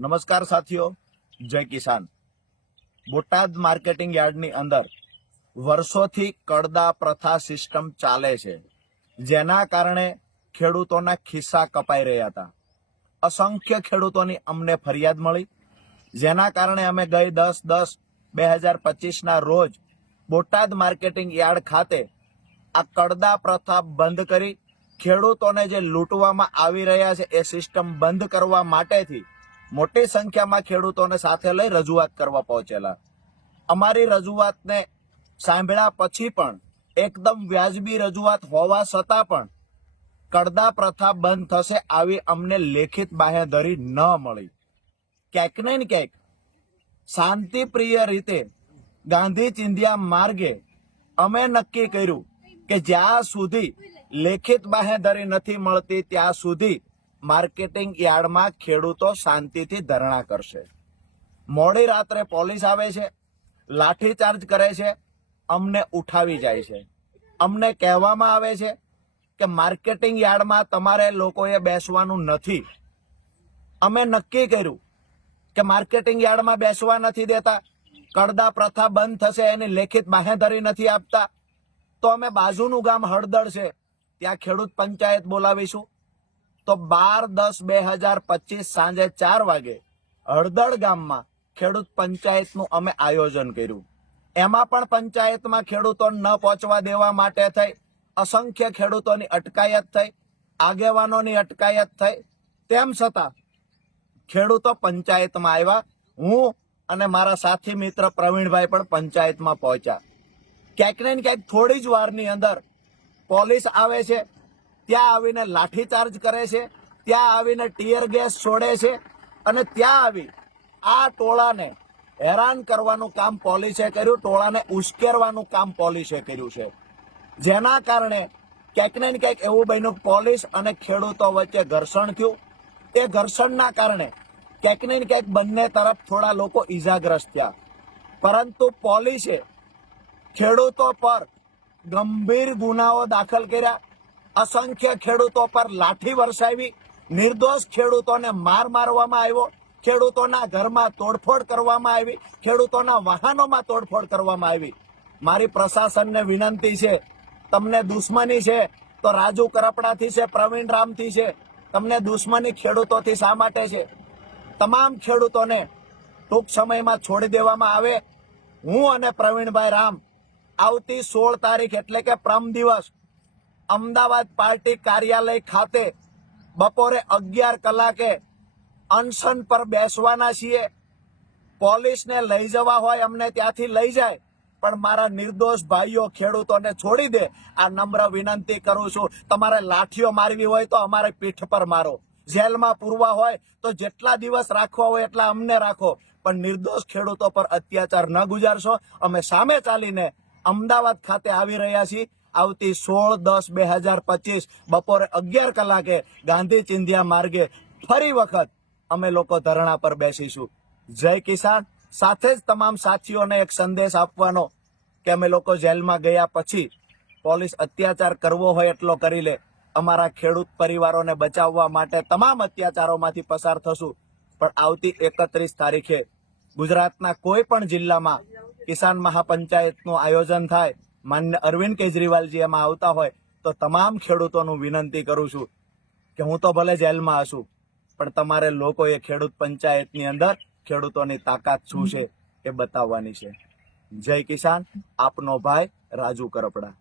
નમસ્કાર સાથીઓ, જય કિસાન। બોટાદ માર્કેટિંગ યાર્ડની અંદર વર્ષોથી કડદા પ્રથા સિસ્ટમ ચાલે છે, જેના કારણે ખેડૂતોના ખિસ્સા કપાઈ રહ્યા હતા। અસંખ્ય ખેડૂતોની અમને ફરિયાદ મળી, જેના કારણે અમે ગઈ 10/10/2025ના રોજ બોટાદ માર્કેટિંગ યાર્ડ ખાતે આ કડદા પ્રથા બંધ કરી ખેડૂતોને જે લૂંટવામાં આવી રહ્યા છે એ સિસ્ટમ બંધ કરવા માટેથી મોટી સંખ્યામાં ખેડૂતોને સાથે લઈ રજૂઆત કરવા પહોંચેલા। અમારી રજૂઆતને સાંભળ્યા પછી પણ એકદમ વ્યાજબી રજૂઆત હોવા છતાં પણ કડદા પ્રથા બંધ થશે આવી અમને લેખિત બાંહેધરી ન મળી। ક્યાંક ને ક્યાંક શાંતિપ્રિય રીતે ગાંધી ચિંધ્યા માર્ગે અમે નક્કી કર્યું કે જ્યાં સુધી લેખિત બાંહેધરી નથી મળતી ત્યાં સુધી માર્કેટિંગ યાર્ડમાં ખેડૂતો શાંતિથી ધરણા કરશે। મોડી રાત્રે પોલીસ આવે છે, લાઠીચાર્જ કરે છે, અમને ઉઠાવી જાય છે। અમને કહેવામાં આવે છે કે માર્કેટિંગ યાર્ડમાં તમારે લોકોએ બેસવાનું નથી। અમે નક્કી કર્યું કે માર્કેટિંગ યાર્ડમાં બેસવા નથી દેતા, કડદા પ્રથા બંધ થશે એની લેખિત બાંહેધરી નથી આપતા, તો અમે બાજુનું ગામ હળદળ છે ત્યાં ખેડૂત પંચાયત બોલાવીશું। તો 12/10/2025 સાંજે 4 વાગે હળદળ ગામમાં ખેડૂત પંચાયતનું અમે આયોજન કર્યું। એમાં પણ પંચાયતમાં ખેડૂતોને ન પહોંચવા દેવા માટે થઈ અસંખ્ય ખેડૂતોની અટકાયત થઈ, આગેવાનોની અટકાયત થઈ, તેમ છતાં ખેડૂતો પંચાયતમાં આવ્યા। હું અને મારા સાથી મિત્ર પ્રવીણભાઈ પણ પંચાયતમાં પહોંચ્યા। ક્યાંક ને ક્યાંક થોડી જ વારની અંદર પોલીસ આવે છે, ત્યાં આવીને લાઠીચાર્જ કરે છે, ત્યાં આવીને ટીયર ગેસ છોડે છે અને ત્યાં આવી આ ટોળાને હેરાન કરવાનું કામ પોલીસે કર્યું, ટોળાને ઉશ્કેરવાનું કામ પોલીસે કર્યું છે, જેના કારણે ક્યાંક ને ક્યાંક એવું બન્યું પોલીસ અને ખેડૂતો વચ્ચે ઘર્ષણ થયું। એ ઘર્ષણના કારણે ક્યાંક ને ક્યાંક બંને તરફ થોડા લોકો ઈજાગ્રસ્ત થયા, પરંતુ પોલીસે ખેડૂતો પર ગંભીર ગુનાઓ દાખલ કર્યા, અસંખ્ય ખેડૂતો પર લાઠી વરસાવી, નિર્દોષ ખેડૂતોને મારવામાં આવ્યો, ખેડૂતોના ઘરમાં તોડફોડ કરવામાં આવી, ખેડૂતોના વાહનોમાં તોડફોડ કરવામાં આવી। મારી પ્રશાસનને વિનંતી છે, તમને દુશ્મની છે તો રાજુ કરપડાથી છે, પ્રવીણ રામથી છે, તમને દુશ્મની ખેડૂતોથી શા માટે છે? તમામ ખેડૂતોને ટૂંક સમયમાં છોડી દેવામાં આવે। હું અને પ્રવીણભાઈ રામ આવતી 16 તારીખ એટલે કે પરમ દિવસ અમદાવાદ પાર્ટી કાર્યાલય ખાતે બપોરે 11 કલાકે અનશન પર બેસવાના છીએ। પોલીસને લઈ જવા હોય અમને ત્યાંથી લઈ જાય, પણ મારા નિર્દોષ ભાઈઓ ખેડૂતોને છોડી દે આ નમ્ર વિનંતી કરું છું। તમારે લાઠીઓ મારવી હોય તો અમારે પીઠ પર મારો, જેલમાં પૂરવા હોય તો જેટલા દિવસ રાખવા હોય એટલા અમને રાખો, પણ નિર્દોષ ખેડૂતો પર અત્યાચાર ન ગુજારશો। અમે સામે ચાલીને અમદાવાદ ખાતે આવી રહ્યા છીએ। આવતી 16/10/2025 બપોરે 11 કલાકે ગાંધી ચિંધ્યા માર્ગે ફરી વખત અમે લોકો ધરણા પર બેસીશું। જય કિસાન। સાથે જ તમામ સાથીઓને એક સંદેશ આપવાનો કે અમે લોકો જેલમાં ગયા પછી પોલીસ અત્યાચાર કરવો હોય એટલો કરી લે, અમારા ખેડૂત પરિવારોને બચાવવા માટે તમામ અત્યાચારોમાંથી પસાર થશું, પણ આવતી 31 તારીખે ગુજરાતના કોઈ પણ જિલ્લામાં કિસાન મહાપંચાયતનું આયોજન થાય, માન્ય અરવિંદ કેજરીવાલજી એમાં આવતા હોય તો તમામ ખેડૂતોનું વિનંતી કરું છું કે હું તો ભલે જેલમાં હશું, પણ તમારે લોકોએ ખેડૂત પંચાયતની અંદર ખેડૂતોની તાકાત શું છે એ બતાવવાની છે। જય કિસાન। આપનો ભાઈ રાજુ કરપડા।